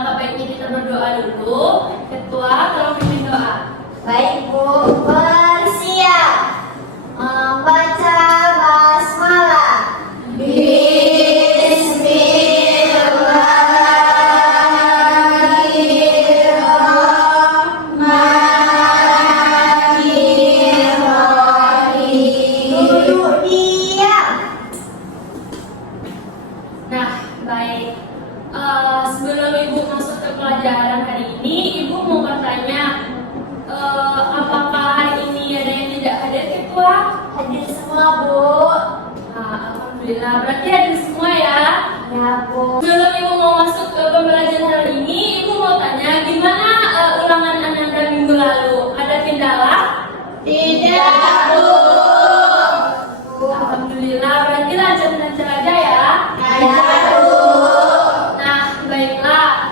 Alangkah baiknya kita berdoa dulu. Ketua, tolong pimpin doa. Baik Bu, bersiap membaca basmalah. Duduk diam. Nah, baik. Sebelum Ibu masuk ke pelajaran hari ini, Ibu mau bertanya, apakah hari ini ada yang tidak hadir, Ketua? Hadir semua Bu. Alhamdulillah, berarti hadir semua ya. Ya Bu. Sebelum Ibu mau masuk ke pembelajaran hari ini, Ibu mau tanya, gimana ulangan Ananda minggu lalu? Ada kendala? Tidak Bu. Alhamdulillah, berarti lancar-lancar aja ya. Lancar Bu. Nah, baiklah.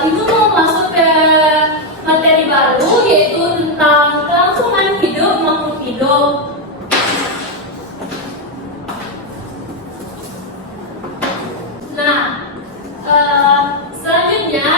Ibu mau masuk ke materi baru, yaitu tentang kelangsungan hidup makhluk hidup. Nah, selanjutnya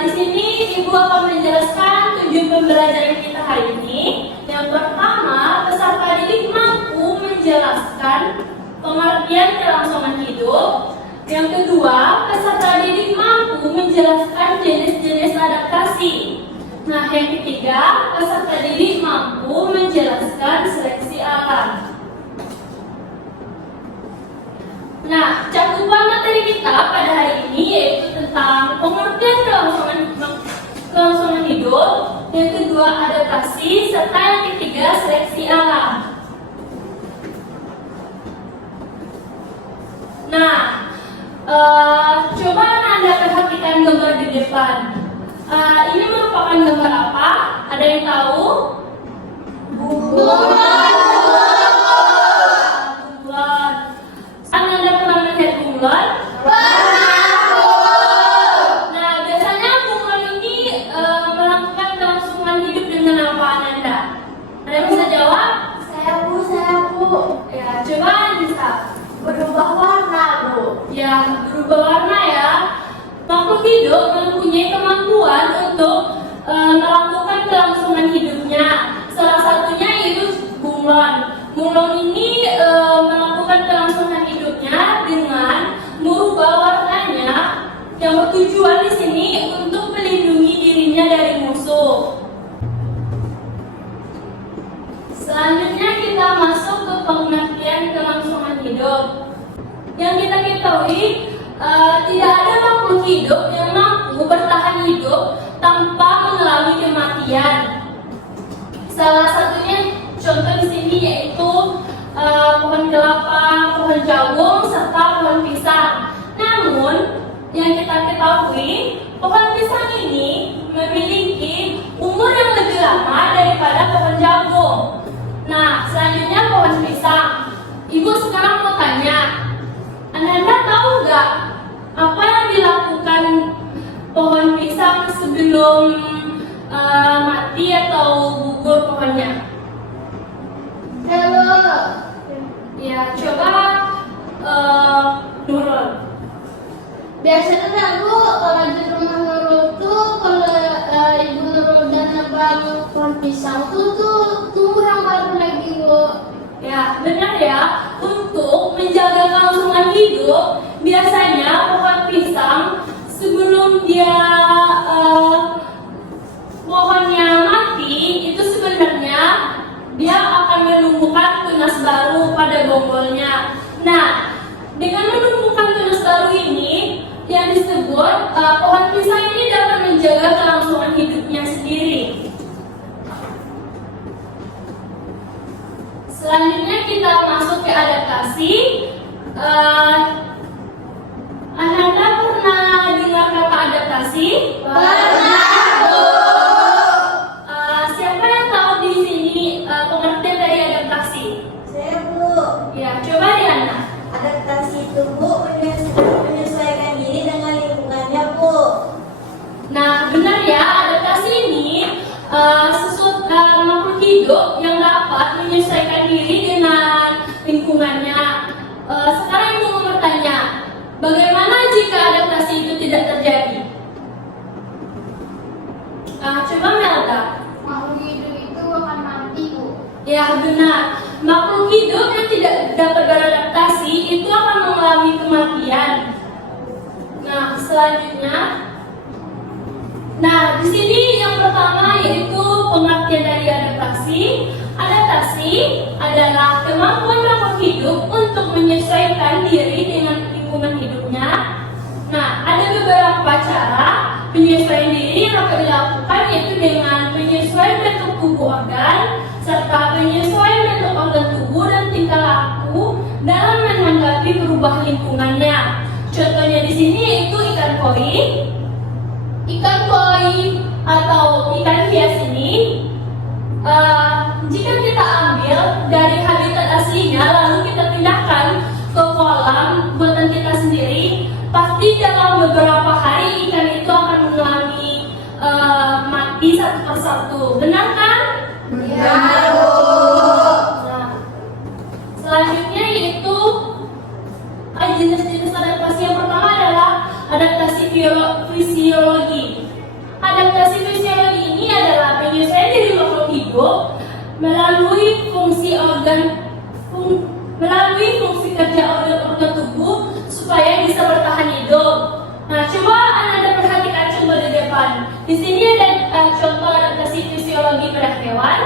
di sini Ibu akan menjelaskan tujuan pembelajaran kita hari ini. Yang pertama, peserta didik mampu menjelaskan pengertian kelangsungan hidup. Yang kedua, peserta didik mampu menjelaskan jenis-jenis adaptasi. Nah, yang ketiga, peserta didik mampu menjelaskan seleksi alam. Nah, cakupan materi kita pada hari ini yaitu tentang pengertian kelangsungan hidup, yang kedua adaptasi, serta yang ketiga seleksi alam. Nah, coba Anda perhatikan gambar di depan. Ini merupakan gambar apa? Ada yang tahu? Bunglon. Bunglon. Anda pernah melihat bunglon? Nah, biasanya bunglon ini melakukan kelangsungan hidup dengan apa, Ananda? Ada yang bisa jawab? Saya Bu. Ya, coba bisa. Berubah warna Bu. Ya, berubah warna ya. Makhluk hidup mempunyai kemampuan untuk melakukan kelangsungan hidupnya. Salah satunya yaitu bunglon. Bunglon ini melakukan kelangsungan hidupnya dengan merubah warnanya, yang bertujuan di sini untuk melindungi dirinya dari musuh. Selanjutnya kita masuk ke pengertian kelangsungan hidup. Yang kita ketahui, tidak ada makhluk hidup yang mampu bertahan hidup tanpa mengalami kematian. Salah satunya contoh di sini yaitu pohon kelapa, pohon jagung, serta pohon pisang. Namun yang kita ketahui, pohon pisang ini memiliki umur yang lebih lama daripada pohon jagung. Nah, selanjutnya pohon pisang. Ibu sekarang mau tanya, Anda tahu nggak apa yang dilakukan pohon pisang sebelum mati atau gugur pohonnya? Halo. Ya, coba Nurul. Biasanya kan Bu, kalau di rumah Nurul tuh kalau Ibu Nurul dan nebang pohon pisang tuh tumbuh yang baru lagi Bu. Ya, benar ya. Untuk menjaga kelangsungan hidup, biasanya pohon pisang sebelum dia pohonnya mati, itu sebenarnya dia akan menumbuhkan tunas baru pada bonggolnya. Nah, dengan menumbuhkan tunas baru ini, yang disebut pohon pisang ini dapat menjaga kelangsungan hidupnya sendiri. Selanjutnya kita masuk ke adaptasi. Ananda pernah dengar kata adaptasi? Pernah Bu. Siapa yang tahu di sini pengertian dari adaptasi? Saya Bu. Ya, coba Diana. Adaptasi itu Bu menyesuaikan diri dengan lingkungannya Bu. Nah, benar ya, adaptasi ini sesuatu makhluk hidup yang dapat menyesuaikan diri dengan lingkungannya. Sekarang Ibu mau bertanya, bagaimana jika adaptasi itu tidak terjadi? selanjutnya, nah di sini yang pertama yaitu pengertian dari adaptasi. Adaptasi adalah kemampuan makhluk hidup untuk menyesuaikan diri dengan lingkungan hidupnya. Nah, ada beberapa cara penyesuaian diri yang dapat dilakukan, yaitu dengan penyesuaian bentuk tubuh organ, serta penyesuaian bentuk organ tubuh dan tingkah laku dalam menanggapi perubahan lingkungannya. Contohnya di sini yaitu ikan koi. Ikan koi atau ikan hias ini, jika kita ambil dari habitat aslinya lalu kita pindahkan ke kolam buatan kita sendiri, pasti dalam beberapa hari ikan itu akan mengalami mati satu persatu. Benar kan? Benar. Nah, selanjutnya yaitu jenis-jenis adaptasi. Yang pertama adalah adaptasi fisiologi. Adaptasi fisiologi ini adalah penyesuaian diri makhluk hidup melalui fungsi kerja organ tubuh supaya bisa bertahan hidup. Nah, coba Anda perhatikan coba di depan. Di sini ada contoh adaptasi fisiologi pada hewan.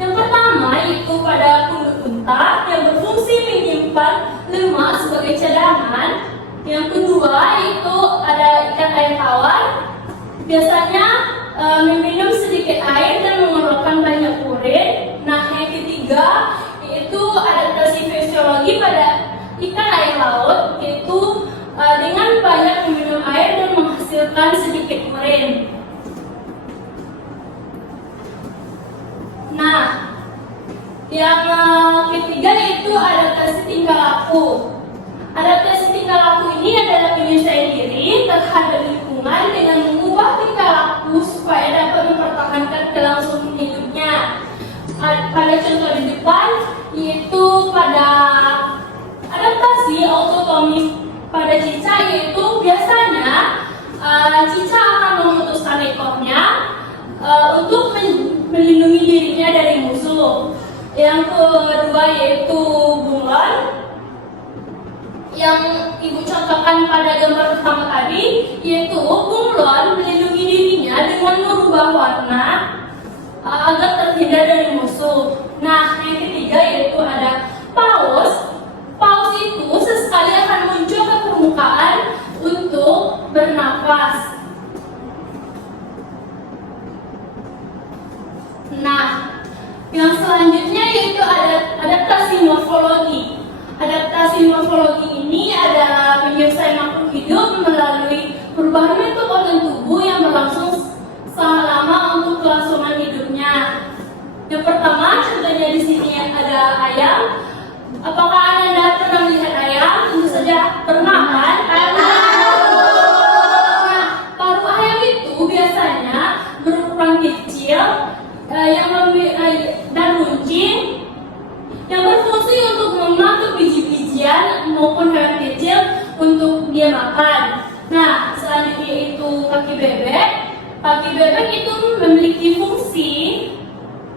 Yang pertama yaitu pada kulit unta yang berfungsi menyimpan lemak sebagai cadangan. Yang kedua yaitu ada ikan air tawar, biasanya meminum sedikit air dan mengeluarkan banyak urin. Nah, yang ketiga yaitu adaptasi fisiologi pada ikan air laut, yaitu dengan banyak meminum air dan menghasilkan sedikit urin. Nah, yang ketiga yaitu adaptasi tingkah laku. Adaptasi tingkah laku ini adalah penyesuaian diri terhadap lingkungan dengan mengubah tingkah laku supaya dapat mempertahankan kelangsungan hidupnya. Pada contoh di depan yaitu pada adaptasi autotomi pada cicak, yaitu biasanya cicak akan memutuskan ekornya untuk melindungi dirinya dari musuh. Yang kedua yaitu bunglon, yang ibu contohkan pada gambar pertama tadi, yaitu bunglon melindungi dirinya dengan merubah warna agar terhindar dari musuh. Nah, yang ketiga yaitu ada paus. Paus itu sesekali akan muncul ke permukaan untuk bernafas. Nah, yang selanjutnya yaitu adaptasi morfologi. Adaptasi morfologi ini adalah penyelesaian makhluk hidup melalui perubahan bentuk organ tubuh yang berlangsung sangat lama untuk kelangsungan hidupnya. Yang pertama, contohnya di sini ada ayam. Apakah Anda pernah melihat ayam? Tentu saja pernah kan? Nah, paruh ayam itu biasanya berukuran kecil dan runcing, yang berfungsi untuk memakan biji-bijian maupun hewan kecil untuk dia makan. Nah, selanjutnya itu kaki bebek. Kaki bebek itu memiliki fungsi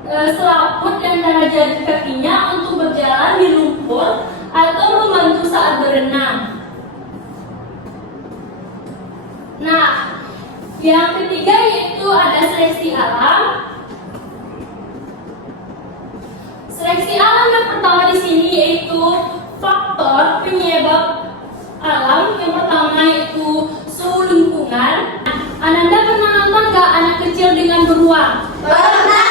selaput di antara jari kakinya untuk berjalan di lumpur atau membantu saat berenang. Nah, yang ketiga yaitu ada seleksi alam. Seleksi alam yang pertama di sini yaitu faktor penyebab alam. Yang pertama yaitu suhu lingkungan. Ananda pernah nonton nggak anak kecil dengan beruang? Pernah.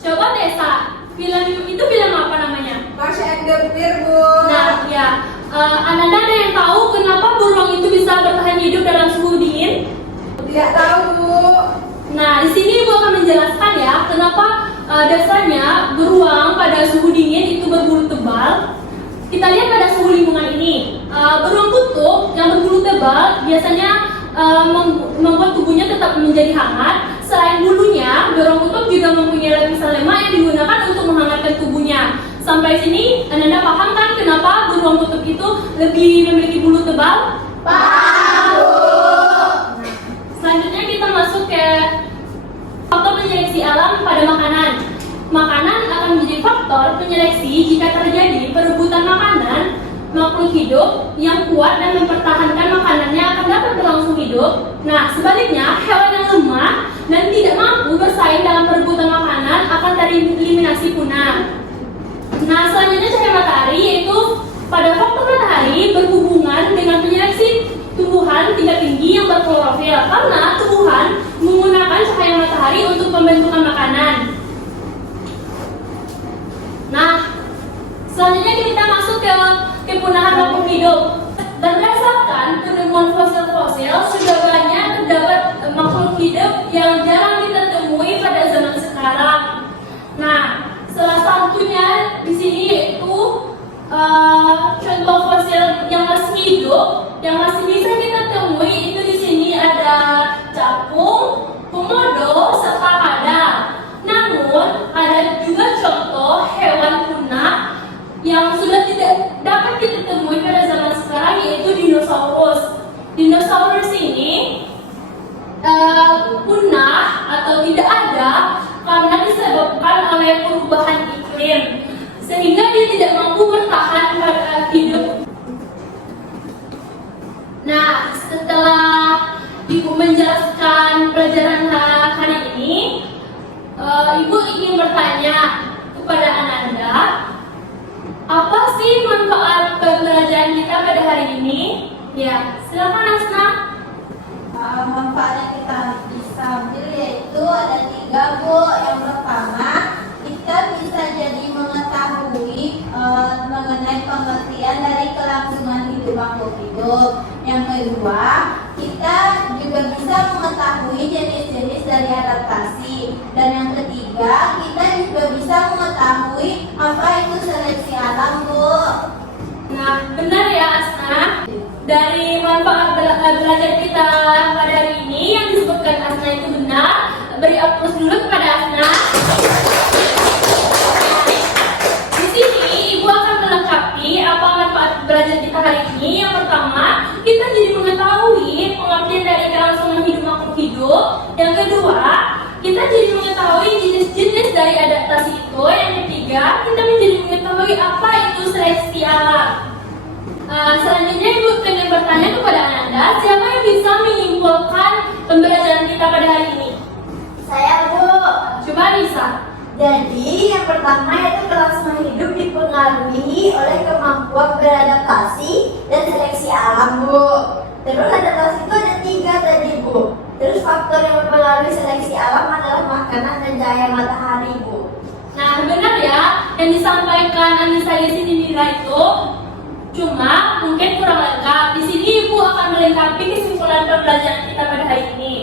Coba Desa, film itu film apa namanya? Masya and the Bear, Bu. Nah, ya, Ananda ada yang tahu kenapa beruang itu bisa bertahan hidup dalam suhu dingin? Tidak tahu, Bu. Nah, di sini Ibu akan menjelaskan ya, kenapa dasarnya beruang pada suhu dingin itu berbulu tebal. Kita lihat pada suhu lingkungan ini, beruang kutub yang berbulu tebal biasanya membuat tubuhnya tetap menjadi hangat. Selain bulunya, beruang kutub juga mempunyai lapisan lemak yang digunakan untuk menghangatkan tubuhnya. Sampai sini, Anda paham kan kenapa beruang kutub itu lebih memiliki bulu tebal? Paham, Bu. Selanjutnya kita masuk ke faktor penyeleksi alam pada makanan. Makanan akan menjadi faktor penyeleksi jika terjadi perebutan makanan makhluk hidup yang kuat dan mempertahankan makanannya makhluk hidup. Nah, sebaliknya, hewan yang lemah dan tidak mampu bersaing dalam perebutan makanan akan tereliminasi punah. Nah, selanjutnya cahaya matahari, yaitu pada faktor matahari berhubungan dengan penyeleksi tumbuhan tingkat tinggi yang berklorofil karena tumbuhan menggunakan cahaya matahari untuk pembentukan makanan. Nah, selanjutnya kita masuk ke kepunahan makhluk hidup. Berdasarkan penemuan fosil-fosil, sudah banyak terdapat makhluk hidup yang jarang kita temui pada zaman sekarang. Nah, salah satunya di sini yaitu contoh fosil yang masih hidup, yang masih bisa kita temui itu di sini ada capung, komodo, serta kadal. Namun ada juga contoh hewan punah yang sudah tidak dapat kita temui pada zaman sekarang, yaitu dinosaurus. Dinosaurus ini punah atau tidak ada karena disebabkan oleh perubahan iklim, sehingga dia tidak mampu bertahan pada hidup. Nah, setelah Ibu menjelaskan pelajaran hari ini, Ibu ingin bertanya kepada Ananda, apa sih manfaat pembelajaran kita pada hari ini? Ya, silakan Asna. Manfaat yang kita bisa ambil yaitu ada 3, Bu. Yang pertama, kita bisa jadi mengetahui mengenai pengertian dari kelangsungan hidup makhluk hidup. Yang kedua, kita juga bisa mengetahui jenis-jenis dari adaptasi. Dan yang ketiga, kita juga bisa mengetahui apa itu seleksi alam, Bu. Nah, benar ya Asna. Dari manfaat belajar kita pada hari ini yang disebutkan Asna itu benar. Beri aplaus dulu kepada Asna. Di sini Ibu akan melengkapi apa manfaat belajar kita hari ini. Yang pertama, kita jadi mengetahui pengertian dari kelangsungan hidup makhluk hidup. Yang kedua, kita jadi mengetahui jenis-jenis dari adaptasi itu. Yang ketiga, kita menjadi mengetahui apa itu seleksi alam. Selanjutnya Ibu ingin bertanya kepada Ananda, siapa yang bisa menyimpulkan pembelajaran kita pada hari ini? Saya, Bu. Coba Lisa. Jadi yang pertama yaitu kelangsungan hidup dipengaruhi oleh kemampuan beradaptasi dan seleksi alam, Bu. Terus adaptasi itu ada 3 tadi, Bu. Terus faktor yang mempengaruhi seleksi alam adalah makanan dan cahaya matahari, Bu. Nah, benar ya, yang disampaikan Anissa di sini Mira itu cuma mungkin kurang lengkap. Di sini Ibu akan melengkapi kesimpulan pembelajaran kita pada hari ini.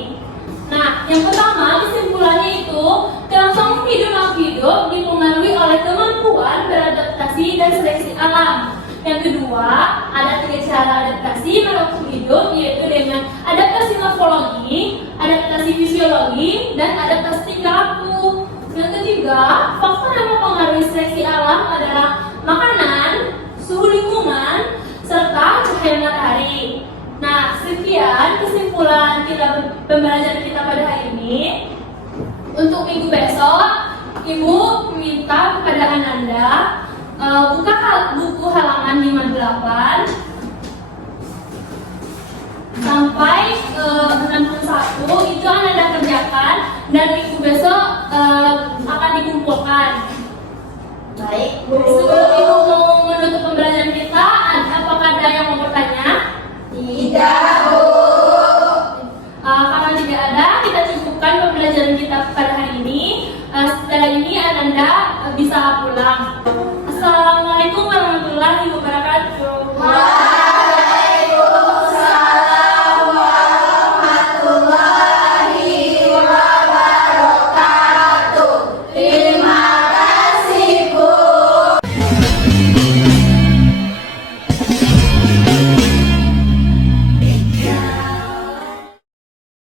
Nah, yang pertama kesimpulannya itu kelangsungan hidup makhluk hidup dipengaruhi oleh kemampuan beradaptasi dan seleksi alam. Yang kedua, ada 3 cara adaptasi makhluk hidup, yaitu dengan adaptasi morfologi, adaptasi fisiologi, dan adaptasi tingkah laku. Yang ketiga, faktor yang mempengaruhi seleksi alam adalah makanan, suhu lingkungan, serta cahaya matahari. Nah, sekian kesimpulan pembelajaran kita pada hari ini. Untuk minggu besok, Ibu minta kepada Ananda buka buku halaman 58 sampai 61. Itu Ananda kerjakan dan minggu besok akan dikumpulkan. Baik, Bu. Sebelum Ibu mau menutup pembelajaran kita,